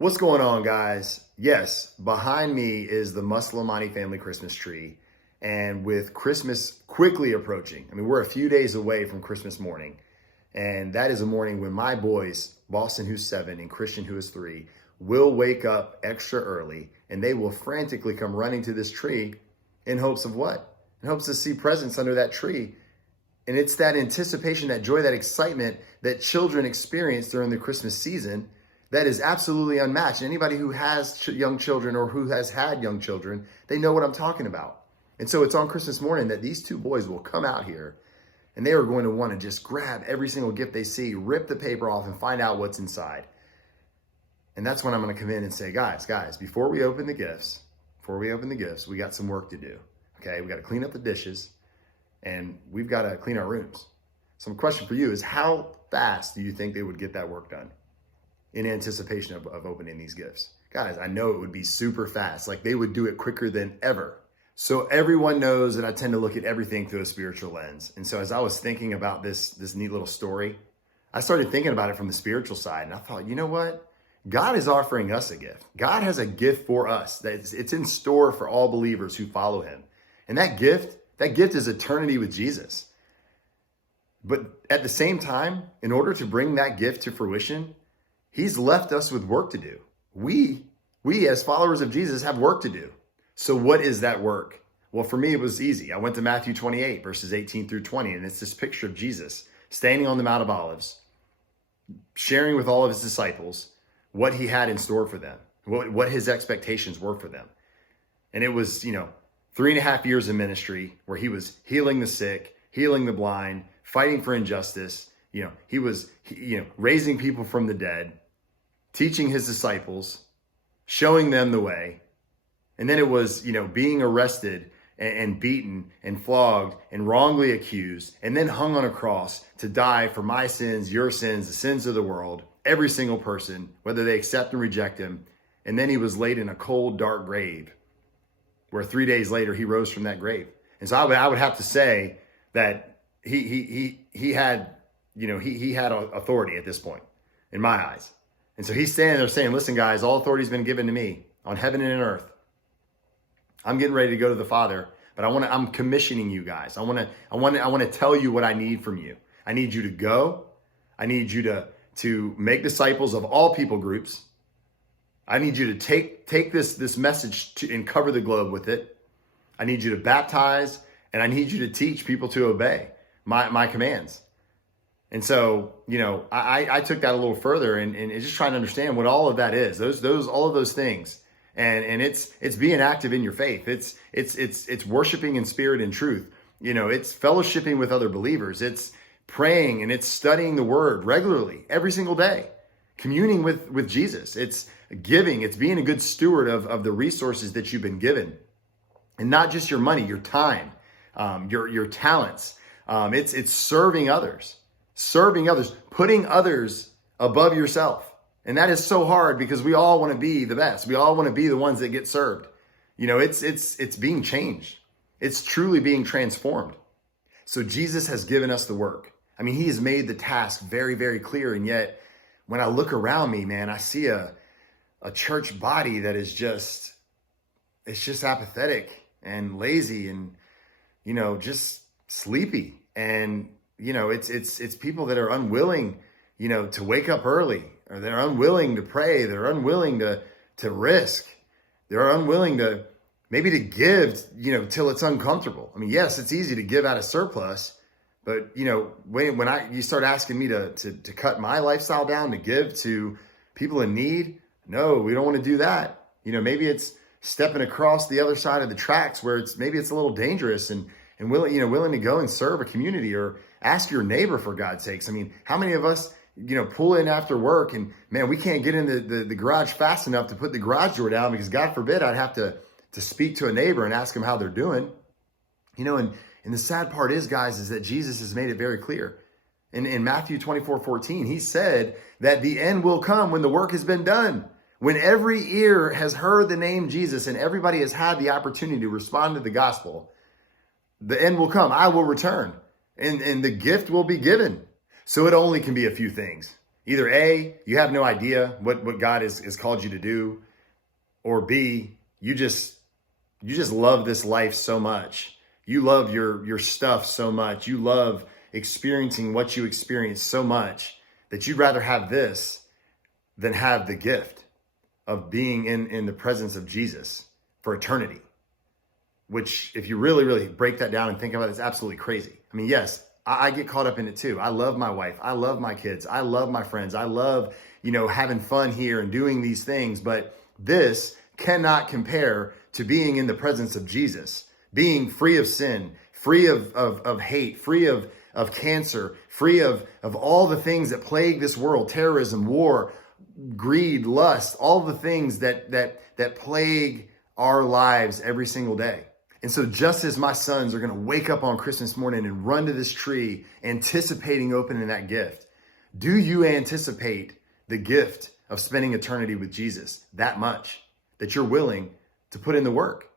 What's going on, guys? Yes, behind me is the Muslimani family Christmas tree. And with Christmas quickly approaching, we're a few days away from Christmas morning. And that is a morning when my boys, Boston, who's 7, and Christian, who is 3, will wake up extra early and they will frantically come running to this tree in hopes of what? In hopes to see presents under that tree. And it's that anticipation, that joy, that excitement that children experience during the Christmas season that is absolutely unmatched. Anybody who has young children or who has had young children, they know what I'm talking about. And so it's on Christmas morning that these two boys will come out here and they are going to want to just grab every single gift they see, rip the paper off and find out what's inside. And that's when I'm going to come in and say, guys, before we open the gifts, we got some work to do. Okay, we got to clean up the dishes and we've got to clean our rooms. So my question for you is, how fast do you think they would get that work done in anticipation of opening these gifts? Guys, I know it would be super fast. Like, they would do it quicker than ever. So everyone knows that I tend to look at everything through a spiritual lens. And so as I was thinking about this neat little story, I started thinking about it from the spiritual side. And I thought, you know what? God is offering us a gift. God has a gift for us that it's in store for all believers who follow him. And that gift is eternity with Jesus. But at the same time, in order to bring that gift to fruition, he's left us with work to do. We as followers of Jesus have work to do. So what is that work? Well, for me, it was easy. I went to Matthew 28, verses 18 through 20, and it's this picture of Jesus standing on the Mount of Olives, sharing with all of his disciples what he had in store for them, what his expectations were for them. And it was, 3.5 years of ministry where he was healing the sick, healing the blind, fighting for injustice. He was raising people from the dead, teaching his disciples, showing them the way. And then it was, being arrested and beaten and flogged and wrongly accused and then hung on a cross to die for my sins, your sins, the sins of the world, every single person, whether they accept and reject him. And then he was laid in a cold, dark grave where 3 days later he rose from that grave. And so I would have to say that he had authority at this point in my eyes. And so he's standing there saying, listen, guys, all authority has been given to me on heaven and on earth. I'm getting ready to go to the Father, but I'm commissioning you guys. I want to tell you what I need from you. I need you to go. I need you to make disciples of all people groups. I need you to take this message and cover the globe with it. I need you to baptize, and I need you to teach people to obey my commands. And so, I took that a little further and just trying to understand what all of that is. All of those things. And it's being active in your faith. It's worshiping in spirit and truth. It's fellowshipping with other believers. It's praying and it's studying the word regularly every single day, communing with Jesus. It's giving. It's being a good steward of the resources that you've been given, and not just your money, your time, your talents. It's serving others, putting others above yourself. And that is so hard because we all want to be the best. We all want to be the ones that get served. It's being changed. It's truly being transformed. So Jesus has given us the work. He has made the task very, very clear. And yet when I look around me, man, I see a church body that is just apathetic and lazy and, just sleepy. And, it's people that are unwilling, to wake up early, or they're unwilling to pray. They're unwilling to risk. They're unwilling to maybe to give, till it's uncomfortable. Yes, it's easy to give out of surplus, but when you start asking me to cut my lifestyle down to give to people in need, no, we don't want to do that. Maybe it's stepping across the other side of the tracks where it's a little dangerous and willing to go and serve a community or ask your neighbor, for God's sakes. How many of us, pull in after work and, man, we can't get in the garage fast enough to put the garage door down because, God forbid, I'd have to speak to a neighbor and ask them how they're doing. And the sad part is, guys, is that Jesus has made it very clear. In Matthew 24:14, he said that the end will come when the work has been done. When every ear has heard the name Jesus and everybody has had the opportunity to respond to the gospel, the end will come. I will return and the gift will be given. So it only can be a few things. Either A, you have no idea what God has called you to do, or B, you just love this life so much. You love your stuff so much. You love experiencing what you experience so much that you'd rather have this than have the gift of being in the presence of Jesus for eternity. Which, if you really, really break that down and think about it, it's absolutely crazy. I mean, yes, I get caught up in it too. I love my wife. I love my kids. I love my friends. I love, having fun here and doing these things. But this cannot compare to being in the presence of Jesus, being free of sin, free of hate, free of cancer, free of all the things that plague this world, terrorism, war, greed, lust, all the things that plague our lives every single day. And so just as my sons are going to wake up on Christmas morning and run to this tree, anticipating opening that gift, do you anticipate the gift of spending eternity with Jesus that much that you're willing to put in the work?